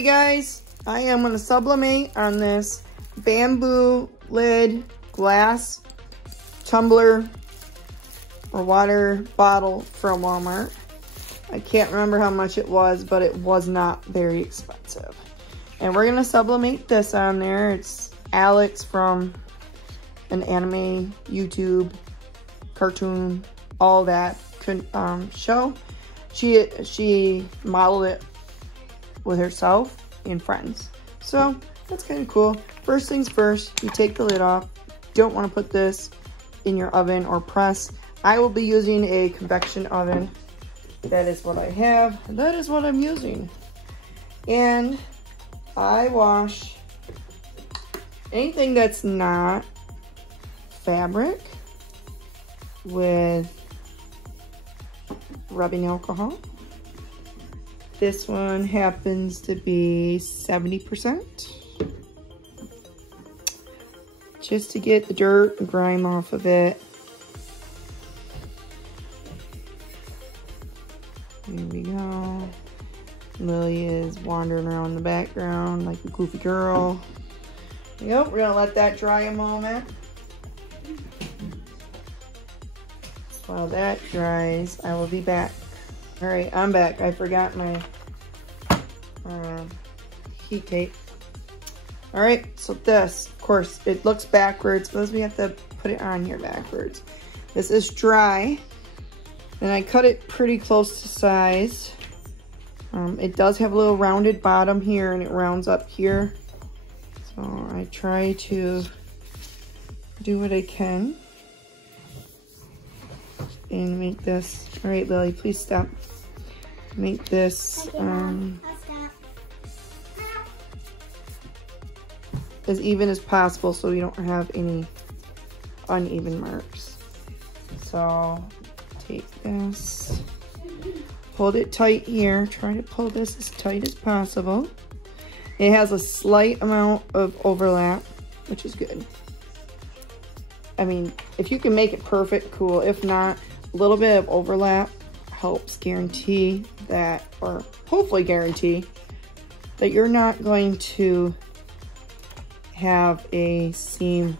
you guys, I am going to sublimate on this bamboo lid glass tumbler or water bottle from Walmart. I can't remember how much it was, but it was not very expensive. And we're going to sublimate this on there. It's Alex from an anime, YouTube, cartoon, all that show. She modeled it with herself and friends. So that's kind of cool. First things first, you take the lid off. Don't want to put this in your oven or press. I will be using a convection oven. That is what I have. That is what I'm using. And I wash anything that's not fabric with rubbing alcohol. This one happens to be 70%. Just to get the dirt and grime off of it. Here we go. Lily is wandering around in the background like a goofy girl. Yep, we're gonna let that dry a moment. While that dries, I will be back. All right, I'm back. I forgot my heat tape. All right, so this, of course, it looks backwards because we have to put it on here backwards. This is dry, and I cut it pretty close to size. It does have a little rounded bottom here, and it rounds up here. So I try to do what I can and make this. All right, Lily, please stop. Make this as even as possible so you don't have any uneven marks. So take this, hold it tight here. Try to pull this as tight as possible. It has a slight amount of overlap, which is good. I mean, if you can make it perfect, cool. If not, a little bit of overlap helps guarantee that, or hopefully guarantee, that you're not going to have a seam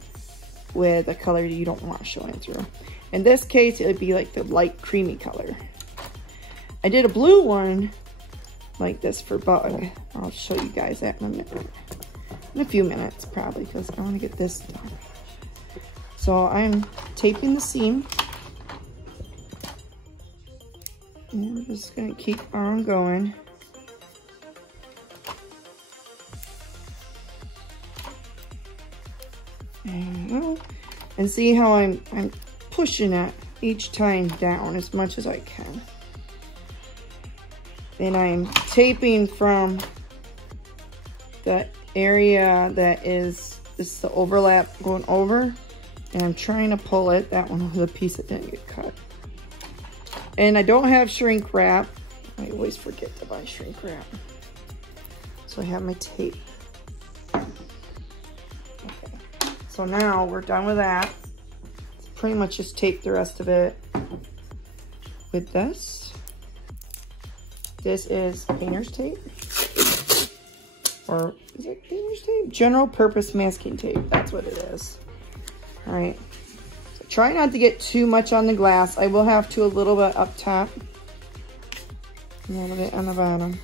with a color that you don't want showing through. In this case, it would be like the light creamy color. I did a blue one like this for bug. I'll show you guys that in a minute. In a few minutes, probably, because I want to get this done. So I'm taping the seam. And we're just going to keep on going. There you go. And see how I'm pushing it each time down as much as I can. Then I'm taping from the area that is the overlap going over. And I'm trying to pull it. That one was the piece that didn't get cut. And I don't have shrink wrap. I always forget to buy shrink wrap. So I have my tape. Okay. So now we're done with that. Let's pretty much just tape the rest of it with this. This is painter's tape. Or is it painter's tape? General purpose masking tape. That's what it is. All right. So try not to get too much on the glass. I will have to a little bit up top. A little bit on the bottom.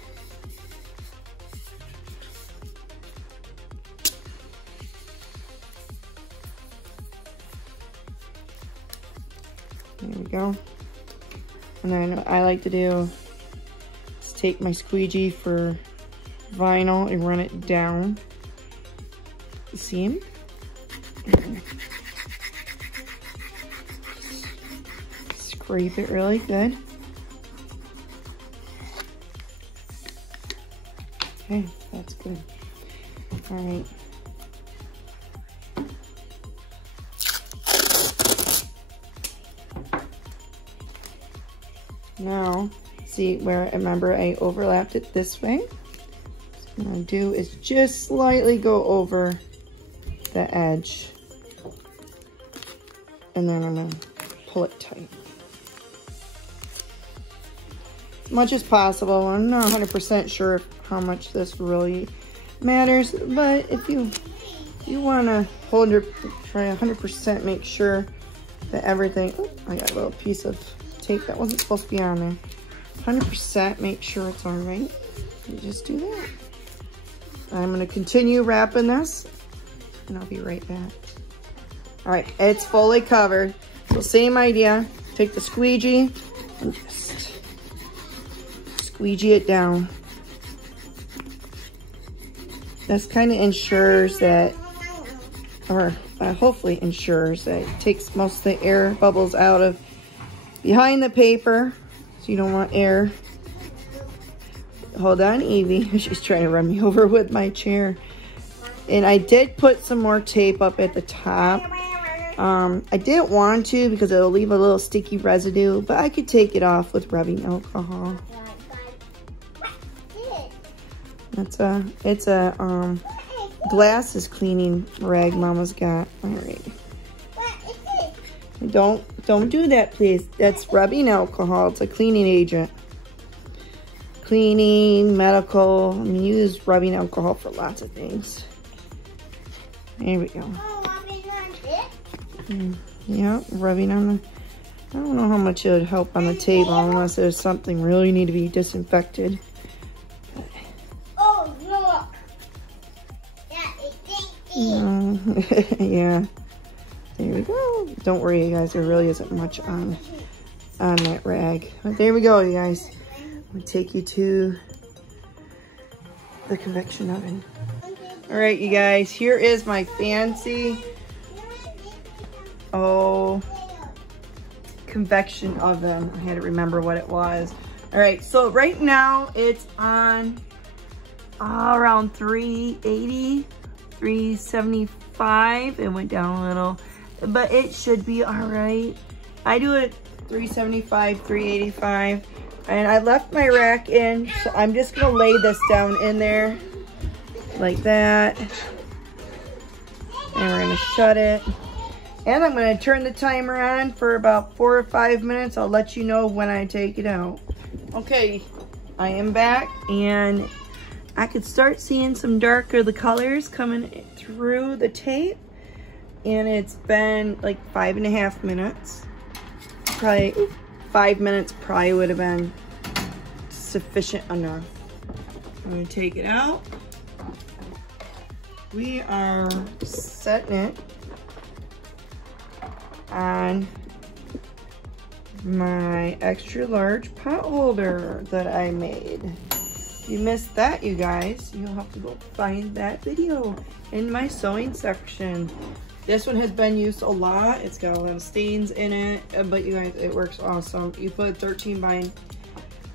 There we go. And then what I like to do is take my squeegee for vinyl and run it down the seam. Scrape it really good. Okay, that's good. All right. Now, see where, remember I overlapped it this way? What I'm gonna do is just slightly go over the edge. And then I'm gonna pull it tight. As much as possible. I'm not 100% sure how much this really matters, but if you want to try 100% make sure that everything, oh, I got a little piece of tape that wasn't supposed to be on there. 100% make sure it's all right. You just do that. I'm going to continue wrapping this, and I'll be right back. All right, it's fully covered. So same idea. Take the squeegee and just squeegee it down. This kind of ensures that, or hopefully ensures that it takes most of the air bubbles out of behind the paper. So you don't want air. Hold on, Evie. She's trying to run me over with my chair. And I did put some more tape up at the top. I didn't want to because it'll leave a little sticky residue, but I could take it off with rubbing alcohol. It's a glasses cleaning rag Mama's got. All right. Don't do that, please. That's rubbing alcohol. It's a cleaning agent. Cleaning, medical. I mean, you use rubbing alcohol for lots of things. There we go. Yeah, rubbing on the, I don't know how much it would help on the table unless there's something really need to be disinfected. Oh, look. Yeah. There we go. Don't worry, you guys. There really isn't much on that rag. But there we go, you guys. I'm going to take you to the convection oven. All right, you guys. Here is my fancy convection oven. I had to remember what it was. All right, so right now it's on around 380, 375. It went down a little, but it should be all right. I do it 375, 385, and I left my rack in, so I'm just gonna lay this down in there like that, and we're gonna shut it. And I'm going to turn the timer on for about 4 or 5 minutes. I'll let you know when I take it out. Okay, I am back, and I could start seeing some darker the colors coming through the tape. And it's been like 5.5 minutes. Probably 5 minutes probably would have been sufficient enough. I'm going to take it out. We are setting it on my extra large pot holder that I made. If you missed that, you guys, you'll have to go find that video in my sewing section. This one has been used a lot. It's got a lot of stains in it, but you guys, it works awesome. You put a 13 by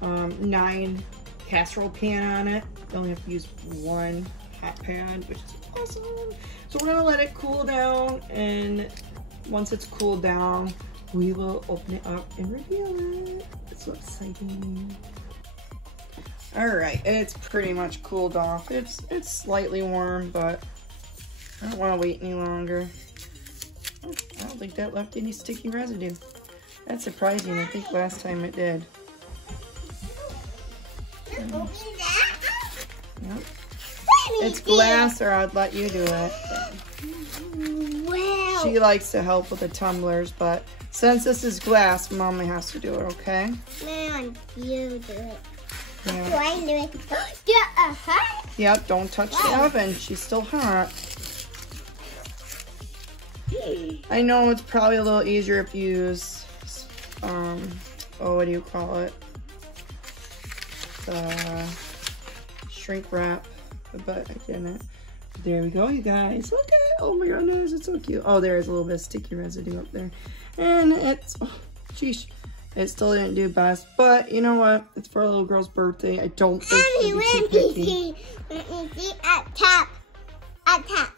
9 casserole pan on it. You only have to use one hot pad, which is awesome. So we're gonna let it cool down, and once it's cooled down, we will open it up and reveal it. It's so exciting. All right, it's pretty much cooled off. It's slightly warm, but I don't want to wait any longer. Oh, I don't think that left any sticky residue. That's surprising. I think last time it did. Yep. It's glass, or I'd let you do it. Wow. She likes to help with the tumblers, but since this is glass, Mommy has to do it, okay? Man, you do it. Yeah. Do I do it? Yeah, hot. Yep, don't touch the oven. She's still hot. I know it's probably a little easier if you use, what do you call it? Shrink wrap, but I didn't. There we go, you guys. Look at it. Oh my goodness, it's so cute. Oh, there is a little bit of sticky residue up there. And it's, oh, geez, it still didn't do best. But you know what? It's for a little girl's birthday. I don't think it'll be too picky. Let me see at top. At top.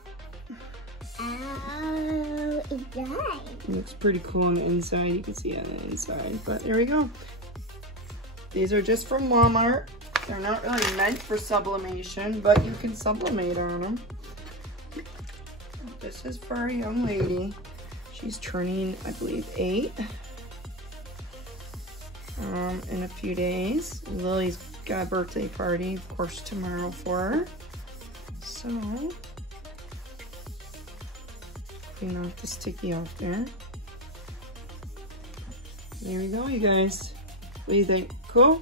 Oh, it does. It looks pretty cool on the inside. You can see on the inside. But there we go. These are just from Walmart. They're not really meant for sublimation, but you can sublimate on them. This is for a young lady. She's turning, I believe, 8 in a few days. Lily's got a birthday party, of course, tomorrow for her. So, clean off the sticky off there. There we go, you guys. What do you think? Cool?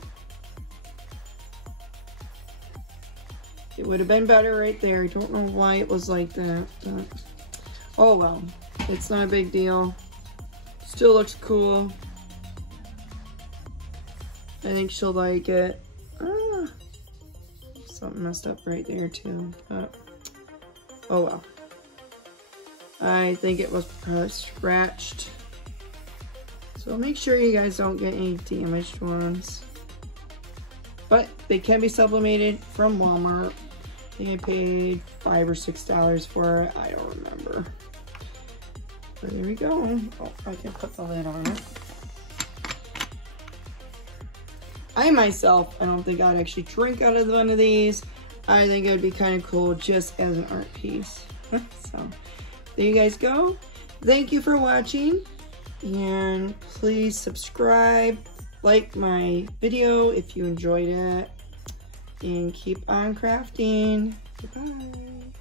It would have been better right there. I don't know why it was like that. But oh well, it's not a big deal. Still looks cool. I think she'll like it. Something messed up right there too, but oh well. I think it was scratched. So make sure you guys don't get any damaged ones. But they can be sublimated from Walmart. I think I paid $5 or $6 for it. I don't remember. But there we go. Oh, I can put the lid on it. I don't think I'd actually drink out of one of these. I think it would be kind of cool just as an art piece. So there you guys go. Thank you for watching. And please subscribe, like my video if you enjoyed it. And keep on crafting. Goodbye.